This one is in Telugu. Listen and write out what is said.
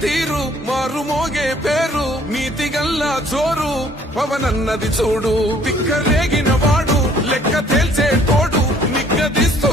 తీరు మారు మోగే పేరు నీతి గల్లా చోరు పవనన్నది చూడు తిక్క రేగిన వాడు లెక్క తేల్చే తోడు నిగ్గదిస్తూ